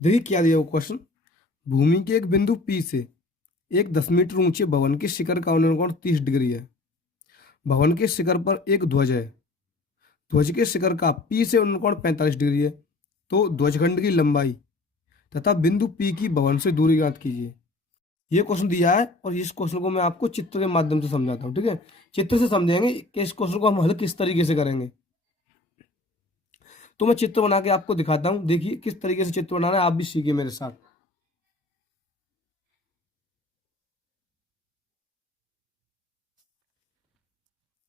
देखिए क्या दिया वो क्वेश्चन। भूमि के एक बिंदु P से एक 10 मीटर ऊंचे भवन के शिखर का अनुरण कोण 30 डिग्री है। भवन के शिखर पर एक ध्वज है। ध्वज के शिखर का P से अनुरण कोण 45 डिग्री है। तो ध्वजखंड की लंबाई तथा बिंदु P की भवन से दूरी ज्ञात कीजिए। ये क्वेश्चन दिया है और इस क्वेश्चन को मैं आपको चित्र के माध्यम से समझाता हूँ, ठीक है। चित्र से समझेंगे कि इस क्वेश्चन को हम हल किस तरीके से करेंगे। तो मैं चित्र बना के आपको दिखाता हूँ, देखिए किस तरीके से चित्र बनाना है, आप भी सीखिए मेरे साथ।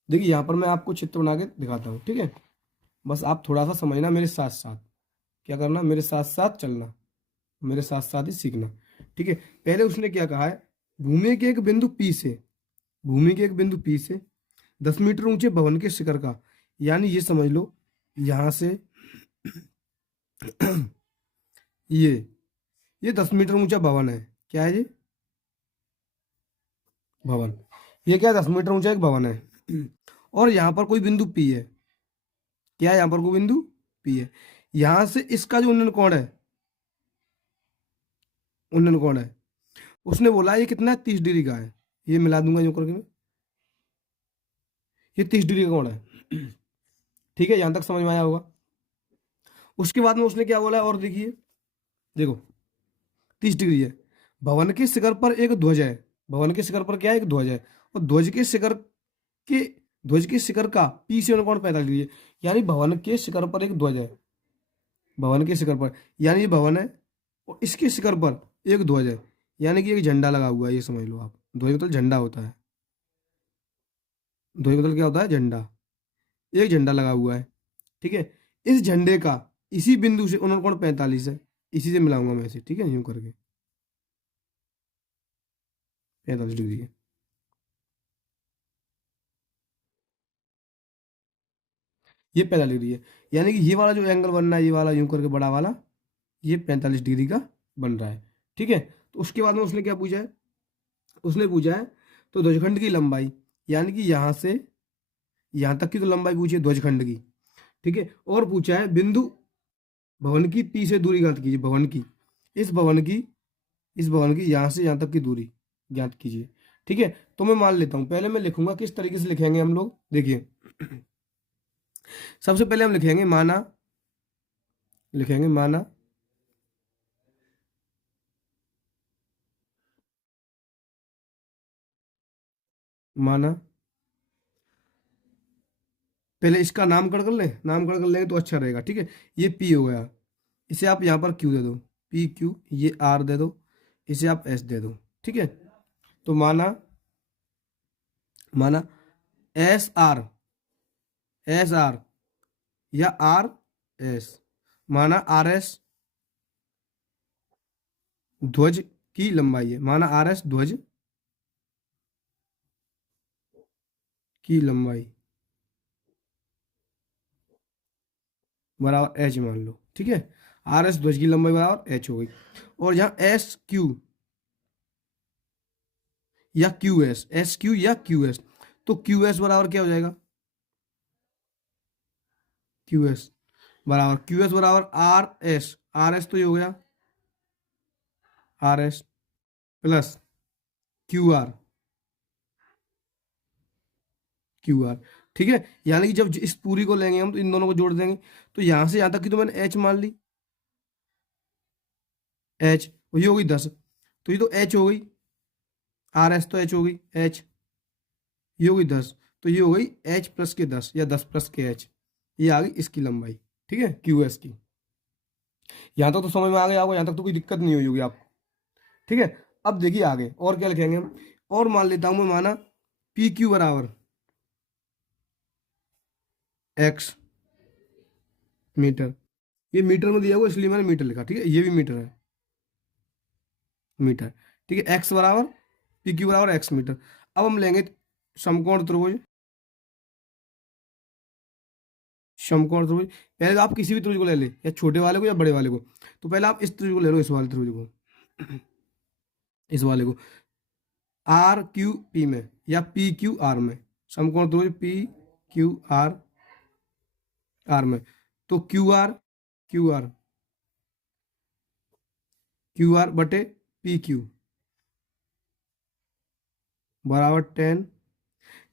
देखिए यहाँ पर मैं आपको चित्र बना के दिखाता हूँ, ठीक है। बस आप थोड़ा सा समझना मेरे साथ साथ, क्या करना, मेरे साथ साथ चलना, मेरे साथ साथ ही सीखना, ठीक है। पहले उसने क्या कहा है, भूमि के एक बिंदु P से, भूमि के एक बिंदु P से 10 मीटर ऊंचे भवन के शिखर का, यानी ये समझ लो यहां से ये ये 10 मीटर ऊंचा भवन है। क्या है ये भवन, ये क्या 10 मीटर ऊंचा एक भवन है। और यहाँ पर कोई बिंदु P है। क्या है यहाँ पर कोई बिंदु P है। यहां से इसका जो उन्नयन कोण है, उन्नयन कोण है, उसने बोला ये कितना है, 30 डिग्री का है। ये मिला दूंगा यूं करके मैं, ये 30 डिग्री का कोण है। ठीक है, यहां तक समझ में आया होगा। उसके बाद में उसने क्या बोला है, और देखिए, देखो 30 डिग्री है। भवन के शिखर पर एक ध्वज है। भवन के शिखर पर क्या है, एक ध्वज है। और के ध्वज के शिखर का P से कोण 45 डिग्री है। यानी भवन के शिखर पर एक ध्वज है, भवन के शिखर पर, यानी ये भवन है और इसके शिखर पर एक ध्वज है, यानी कि एक झंडा लगा हुआ है, ये समझ लो आप। ध्वज मतलब झंडा होता है, ध्वज मतलब क्या होता है, झंडा। एक झंडा लगा हुआ है, ठीक है। इस झंडे का इसी बिंदु से उन्नयन कोण 45 है। इसी से मिलाऊंगा मैं इसे, ठीक है, यूं करके 45 डिग्री है। ये 45 डिग्री है, यानी कि ये वाला जो एंगल बनना है, ये वाला यूं करके बड़ा वाला, ये 45 डिग्री का बन रहा है, ठीक है। तो उसके बाद में उसने क्या पूछा है, उसने पूछा है तो ध्वजखंड की लंबाई, यानी कि यहां से यहां तक की तो लंबाई पूछी है ध्वजखंड की, ठीक है। और पूछा है बिंदु भवन की P से दूरी ज्ञात कीजिए। भवन की, इस भवन की, इस भवन की यहां से यहां तक की दूरी ज्ञात कीजिए, ठीक है। तो मैं मान लेता हूं, पहले मैं लिखूंगा, किस तरीके से लिखेंगे हम लोग, देखिए। सबसे पहले हम लिखेंगे माना, लिखेंगे माना माना पहले इसका नामकरण कर लें, नामकरण कर लेंगे तो अच्छा रहेगा, ठीक है। ये P हो गया, इसे आप यहाँ पर Q दे दो, PQ, ये R दे दो, इसे आप S दे दो, ठीक है। तो माना, माना SR या RS, माना RS ध्वज की लंबाई है, माना RS ध्वज की लंबाई बराबर H मान लो, ठीक है। RS ध्वज की लंबाई बराबर H हो गई। और यहाँ SQ या QS, SQ या QS, तो QS बराबर क्या हो जाएगा, QS बराबर, QS बराबर RS तो ये हो गया RS प्लस QR, QR, ठीक है। यानी कि जब इस पूरी को लेंगे हम तो इन दोनों को जोड़ देंगे, तो यहां से यहां तक की तो मैंने H मान ली, H, और ये हो गई 10, तो ये तो H हो गई, RS तो H हो गई, H, ये हो गई 10, तो ये हो गई H प्लस के 10 या 10 प्लस के H, ये आ गई इसकी लंबाई, ठीक है, QS की। यहाँ तक तो समझ में आ गया आपको, यहाँ तक तो कोई दिक्कत नहीं हुई होगी आपको, ठीक है। अब देखिए आगे और क्या लिखेंगे हम, और मान लेता हूं मैं, माना PQ बराबर X मीटर, ये मीटर में दिया हुआ इसलिए मैंने मीटर लिखा, ठीक है, ये भी मीटर है, मीटर, ठीक है। X बराबर PQ बराबर X मीटर। अब हम लेंगे समकोण त्रिभुज, समकोण त्रिभुज। पहले तो आप किसी भी त्रिभुज को ले ले, या छोटे वाले को या बड़े वाले को। तो पहले आप इस त्रिभुज को ले लो, इस वाले त्रिभुज को, इस वाले को, RQP में या PQR में, समकोण त्रिभुज PQR में। तो QR, QR क्यू आर बटे पी क्यू बराबर 10।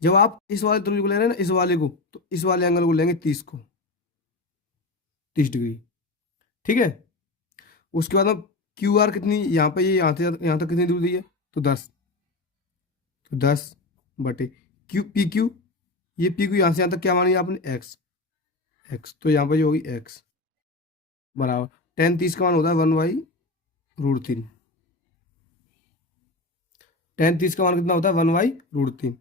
जब आप इस वाले त्रिभुज को ले रहे हैं ना, इस वाले को, तो इस वाले एंगल को लेंगे 30 को, 30 डिग्री। ठीक है, उसके बाद हम क्यू आर कितनी, यहाँ पे ये यहाँ तक कितनी दूर दी है, तो 10, तो 10 बटे क्यू पी क्यू, ये पी क्यू यहाँ से यहाँ तक क्या मानी आपने, एक्स, एक्स, तो यहाँ पर ये होगी एक्स बराबर 10, 30 का मान होता है 1/√3। 10, 30 का मान कितना होता है, 1/√3।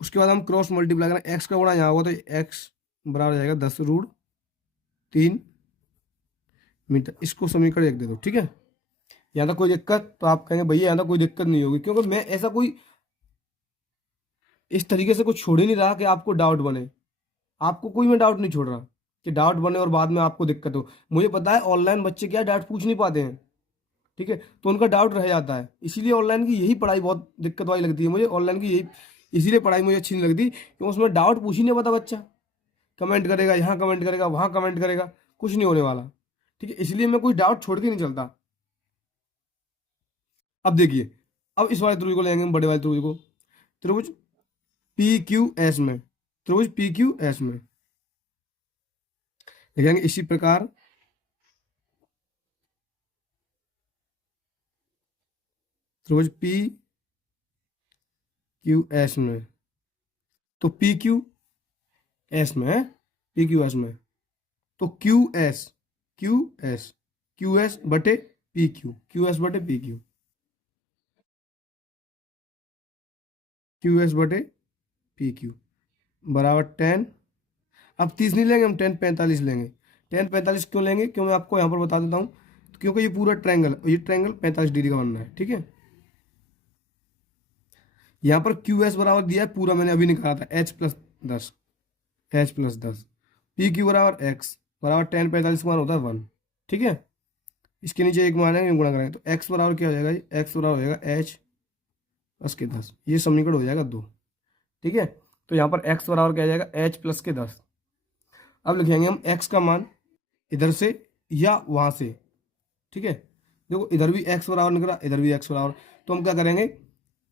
उसके बाद हम क्रॉस मल्टीप्लाई करें, एक्स का गुणा यहाँ होगा तो एक्स बराबर हो जाएगा 10√3 मीटर। इसको समीकरण 1 दे दो। ठीक है, यहाँ तक कोई दिक्कत, तो आप कहेंगे भैया यहाँ तक कोई दिक्कत नहीं होगी, क्योंकि मैं ऐसा कोई इस तरीके से कुछ छोड़ ही नहीं रहा कि आपको डाउट बने। आपको कोई मैं डाउट नहीं छोड़ रहा कि डाउट बने और बाद में आपको दिक्कत हो। मुझे पता है ऑनलाइन बच्चे क्या डाउट पूछ नहीं पाते हैं, ठीक है, तो उनका डाउट रह जाता है। इसीलिए ऑनलाइन की यही पढ़ाई बहुत दिक्कत वाली लगती है मुझे, ऑनलाइन की यही इसीलिए पढ़ाई मुझे अच्छी नहीं लगती, क्योंकि उसमें डाउट पूछ ही नहीं पाता बच्चा। कमेंट करेगा, यहाँ कमेंट करेगा, वहाँ कमेंट करेगा, कुछ नहीं होने वाला। ठीक है, इसलिए मैं कोई डाउट छोड़ के नहीं चलता। अब देखिए, अब इस वाले त्रिभुज को लेंगे हम, बड़े वाले त्रिभुज को, त्रिभुज पी क्यू एस में, त्रिभुज पी क्यू एस में लिखेंगे इसी प्रकार त्रिभुज पी क्यू एस में, तो पी क्यू एस में है, पी क्यू एस में, तो Q S, Q S, Q S बटे पी क्यू, क्यू एस बटे पी क्यू, क्यू एस बटे पी क्यू बराबर 10। अब 30 नहीं लेंगे हम, 10 45 लेंगे। 10 45 क्यों लेंगे, क्यों, मैं आपको यहाँ पर बता देता हूँ, क्योंकि ये पूरा ट्रायंगल, ये ट्रायंगल 45 डिग्री का बनना है। ठीक है, यहाँ पर क्यू एस बराबर दिया है पूरा, मैंने अभी निकाला था, H+10, H+10, पी क्यू बराबर एक्स बराबर 10 45 मान होता है 1। ठीक है, इसके नीचे एक मान है, गुणा करेंगे तो एक्स बराबर क्या हो जाएगा, एक्स बराबर हो जाएगा H+10, ये समीकरण हो जाएगा 2। ठीक है, तो यहाँ पर एक्स बराबर क्या हो जाएगा, H+10। अब लिखेंगे हम एक्स का मान इधर से या वहां से। ठीक है, देखो इधर भी एक्स बराबर निकला, इधर भी एक्स बराबर, तो हम क्या करेंगे,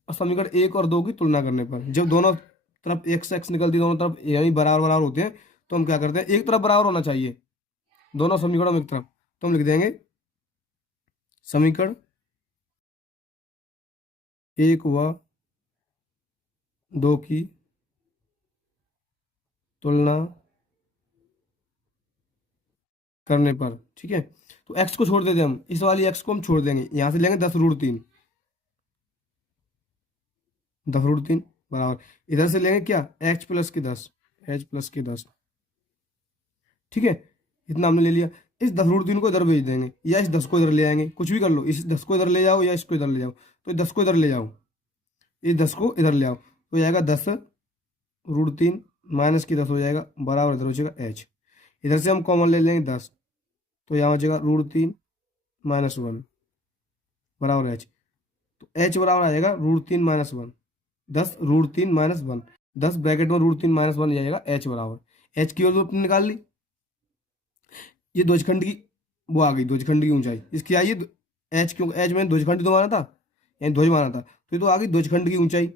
समीकरण 1 और 2 की तुलना करने पर जब दोनों तरफ एक्स एक्स निकलती, दोनों तरफ यानी बराबर बराबर होते हैं, तो हम क्या करते हैं, एक तरफ बराबर होना चाहिए दोनों समीकरणों में एक तरफ, तो हम लिख देंगे समीकरण 1 व 2 की तुलना करने पर। ठीक है, तो एक्स को छोड़ देते हम, इस वाली एक्स को हम छोड़ देंगे, यहां से लेंगे 10√3, 10√3 बराबर, इधर से लेंगे क्या, H+10, H+10। ठीक है, इतना हमने ले लिया, इस 10√3 को इधर भेज देंगे, या इस 10 को इधर ले आएंगे, कुछ भी कर लो, इस 10 को इधर ले जाओ या इसको इधर ले जाओ, तो इस 10 को इधर ले जाओ, इस 10 को इधर ले आओ, तो जाएगा 10√3 माइनस की 10 हो जाएगा बराबर, इधर हो जाएगा एच, इधर से हम कॉमन ले लेंगे 10, तो यहाँ हो जाएगा √3 - 1 बराबर एच, तो एच बराबर आ जाएगा √3 - 1, 10√3 - 1, 10 ब्रैकेट में √3 - 1 जाएगा एच बराबर, एच की वैल्यू अपने निकाल ली, ये ध्वजखंड की वो आ गई, ध्वजखंड की ऊंचाई इसकी आई है, एच क्यों, एच में ध्वजखंड तो माना था, यानी ध्वज माना था, तो ये तो आ गई ध्वजखंड की ऊंचाई,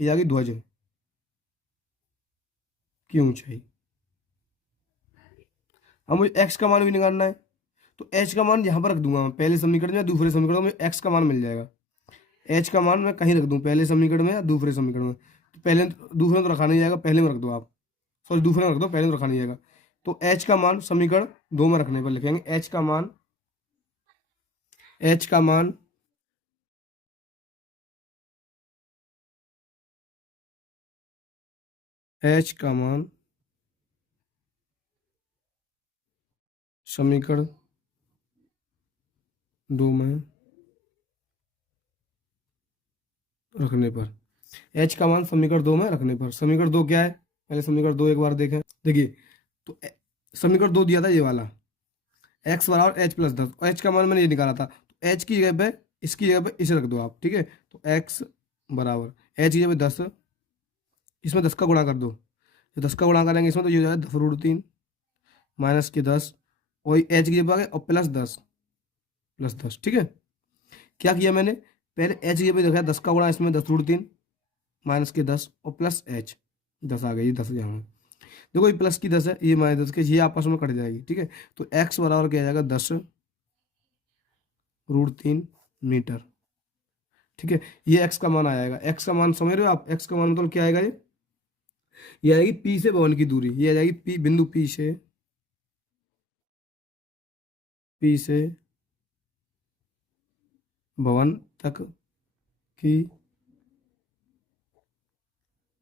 ये आ गई ध्वज की ऊंचाई। अब मुझे एक्स का मान भी निकालना है, तो एच का मान यहाँ पर रख दूंगा मैं, पहले समीकरण में, दूसरे समीकरण में मुझे एक्स का मान मिल जाएगा। एच का मान मैं कहीं रख दूं, पहले समीकरण में या दूसरे समीकरण में, तो पहले दूसरे में तो रखा नहीं जाएगा, पहले में रख दो आप, सॉरी दूसरे में रख दो, पहले में रखा नहीं जाएगा। तो एच का मान समीकरण 2 में रखने पर लिखेंगे एच का मान, एच का मान एच का मान समीकरण 2 में रखने पर, एच का मान समीकरण 2 में रखने पर, समीकरण 2 क्या है, पहले समीकरण 2 एक बार देखें, देखिए, तो समीकरण 2 दिया था ये वाला, एक्स बराबर H+10, एच का मान मैंने ये निकाला था, तो एच की जगह पे, इसकी जगह पे इसे रख दो आप। ठीक है, तो एक्स बराबर एच की जगह पे 10, इसमें 10 का गुणा कर दो, तो 10 का गुणा करेंगे इसमें, तो ये हो जाएगा 10√3 माइनस के 10, वही एच की जगह पे आ गए, और +10, +10। ठीक है, क्या किया मैंने, पहले एच ये पे देखा 10 का गुणा इसमें 10√3 माइनस के 10 और प्लस एच, 10 आ गई, 10 यहाँ। देखो ये प्लस की 10 है, ये माइनस 10 के, ये आपस में कट जाएगी, ठीक है। तो एक्स बराबर क्या आ जाएगा, 10√3 मीटर, ठीक है। ये एक्स का मान आ जाएगा। एक्स का मान समझ रहे हो आप, एक्स का मान मतलब क्या आएगा, ये आएगी पी से भवन की दूरी, ये आ जाएगी पी, बिंदु पी से भवन तक की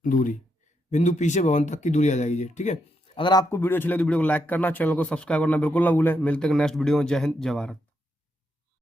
दूरी, बिंदु पी से भवन तक की दूरी आ जाएगी ये, ठीक है। अगर आपको वीडियो अच्छी लगे तो वीडियो को लाइक करना, चैनल को सब्सक्राइब करना बिल्कुल ना भूलें। मिलते हैं नेक्स्ट वीडियो में। जय हिंद, जय भारत।